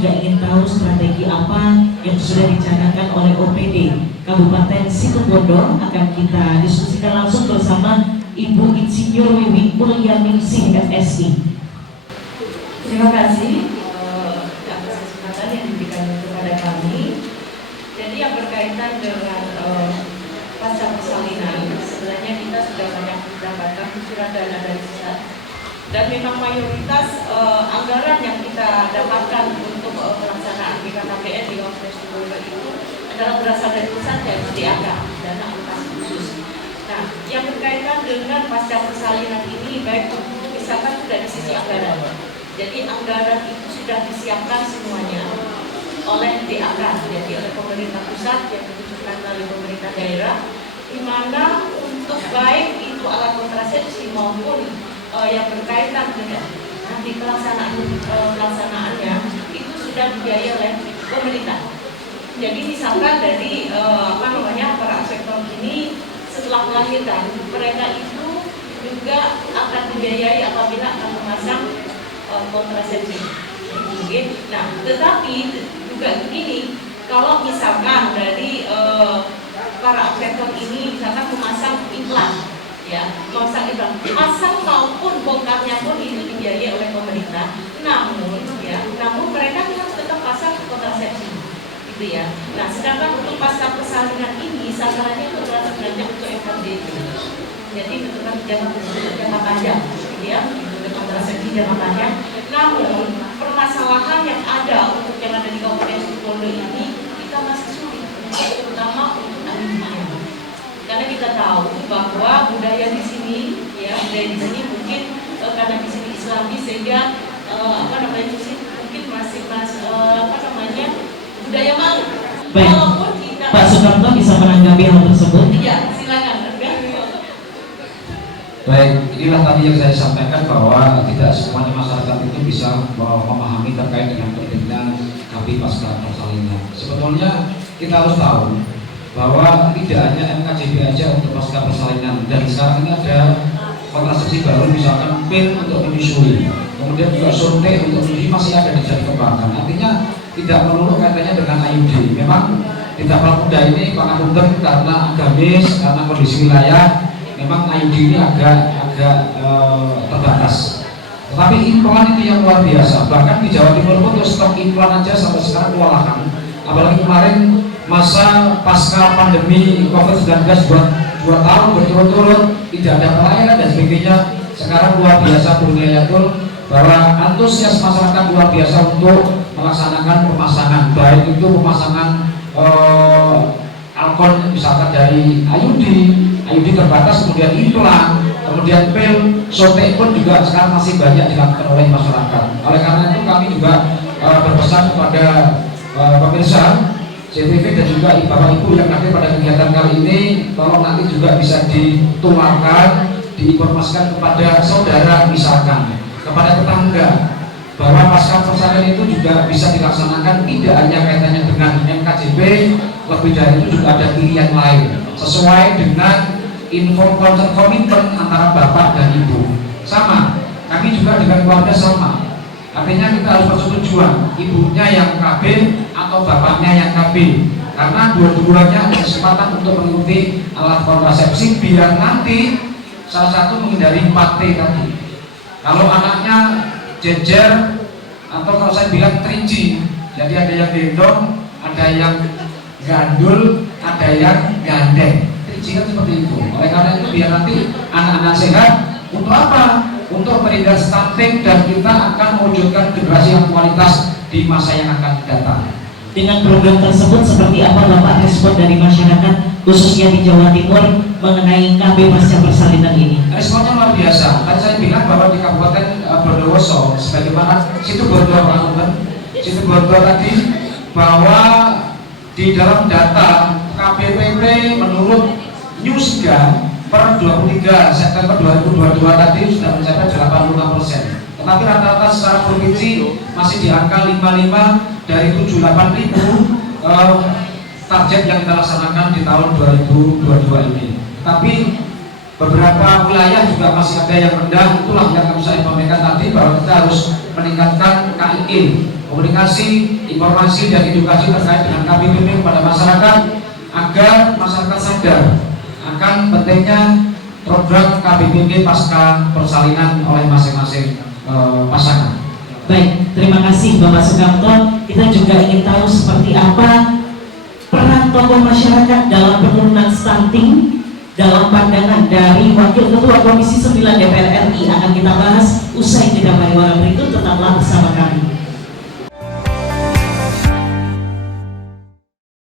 juga ingin tahu strategi apa yang sudah dicanangkan oleh OPD Kabupaten Situbondo. Akan kita diskusikan langsung bersama Ibu Insinyur Wiwi Mulyaningsih FSI. Terima kasih atas kesempatan yang diberikan kepada kami. Jadi yang berkaitan dengan pasca persalinan, sebenarnya kita sudah banyak mendapatkan kucuran dana dari pusat, dan memang mayoritas anggaran yang kita dapatkan untuk pelaksanaan BKKBN di Kabupaten Situbondo itu adalah berasal dari pusat dan DAK, dana alokasi khusus. Nah, yang berkaitan dengan pasca persalinan ini, baik misalkan dari sisi anggaran. Jadi anggaran itu sudah disiapkan semuanya oleh DAK, jadi oleh pemerintah pusat yang ditunjukkan oleh pemerintah daerah, di mana untuk baik itu alat kontrasepsi maupun yang berkaitan dengan nanti pelaksanaannya itu sudah dibiayai oleh pemerintah. Jadi misalkan dari para sektor ini setelah melahirkan, mereka itu juga akan dibiayai apabila akan memasang kontrasepsi. Nah, tetapi juga begini, kalau misalkan dari para operator ini misalkan memasang implan, ya, memasang implan, pasang maupun bongkarnya pun itu dibiayai oleh pemerintah. Namun mereka harus tetap pasang kontrasepsi, gitu ya. Nah, sedangkan untuk pasca persalinan ini sasarannya itu adalah sebenarnya untuk FKD, jadi bentukan jangka panjang, gitu ya, untuk kontrasepsi jangka panjang. Namun permasalahan yang ada untuk yang ada di Kabupaten Situbondo ini kita masih sulit, terutama untuk anak-anak. Karena kita tahu bahwa budaya di sini, ya, budaya di sini mungkin karena di sini Islami sehingga mungkin masih budaya malu. Baik. Walaupun kita Pak Sukamto bisa menanggapi hal tersebut. Iya, silakan. Baik, inilah tadi yang saya sampaikan bahwa tidak semuanya masyarakat itu bisa memahami terkait dengan pentingnya KB pasca persalinan. Sebetulnya kita harus tahu bahwa tidak hanya MKJB aja untuk pasca persalinan, dan sekarang ini ada kontrasepsi baru, misalkan pil untuk menyusui, kemudian juga suntik untuk menyusui masih ada di jalan kembangan. Artinya tidak melulu kaitannya dengan IUD. Memang di Tapal Kuda ini pangapunten karena agamis, karena kondisi wilayah, memang IUD ini agak terbatas. Tetapi implan itu yang luar biasa. Bahkan di Jawa Timur pun untuk stok implan aja sampai sekarang kewalahan. Apalagi kemarin masa pasca pandemi COVID-19 dua tahun berturut-turut tidak ada pelayanan dan sebagainya. Sekarang luar biasa Buniayatul, bahwa antusias masyarakat luar biasa untuk melaksanakan pemasangan, baik itu pemasangan alkon misalkan dari IUD terbatas, kemudian implan, kemudian pil, suntik pun juga sekarang masih banyak dilakukan oleh masyarakat. Oleh karena itu kami juga berpesan kepada pemirsa CTV dan juga Bapak Ibu yang hadir pada kegiatan kali ini, tolong nanti juga bisa ditularkan, diinformasikan kepada saudara, misalkan kepada tetangga, bahwa pasca persalinan itu juga bisa dilaksanakan tidak hanya kaitannya dengan MKJB, lebih dari itu juga ada pilihan lain sesuai dengan info concern komitmen antara bapak dan ibu. Sama, kami juga dengan keluarga sama. Artinya kita harus persetujuan, ibunya yang KB atau bapaknya yang KB, karena dua-duanya ada kesempatan untuk mengikuti alat kontrasepsi biar nanti salah satu menghindari 4T tadi. Kalau anaknya jejer atau kalau saya bilang 3G, jadi ada yang gendong, ada yang gandul, ada yang gandeng. 3G kan seperti itu. Oleh karena itu biar nanti anak-anak sehat. Untuk apa? Untuk menghindar stunting, dan kita akan mewujudkan generasi yang kualitas di masa yang akan datang. Dengan program tersebut, seperti apa Bapak respon dari masyarakat khususnya di Jawa Timur mengenai KB pasca persalinan ini? Responnya luar biasa. Tadi saya bilang bahwa di Kabupaten Bondowoso, sebagaimana Situbondo tadi, bahwa di dalam data KPPP menurut Newsga per 23 September 2022 tadi sudah mencapai 85%. Tetapi rata-rata secara provinsi masih di angka 55 dari 78.000 target yang kita laksanakan di tahun 2022 ini. Tapi beberapa wilayah juga masih ada yang rendah. Itulah yang saya sampaikan tadi, bahwa kita harus meningkatkan KIE, komunikasi, informasi dan edukasi terkait dengan KBBP kepada masyarakat agar masyarakat sadar akan pentingnya program KBBP pasca persalinan oleh masing-masing pasangan. Baik, terima kasih Bapak Sukamto. Kita juga ingin tahu seperti apa peran tokoh masyarakat dalam penurunan stunting dalam pandangan dari Wakil Ketua Komisi 9 DPR RI. Akan kita bahas usai jeda pariwara berikut. Tetaplah bersama kami.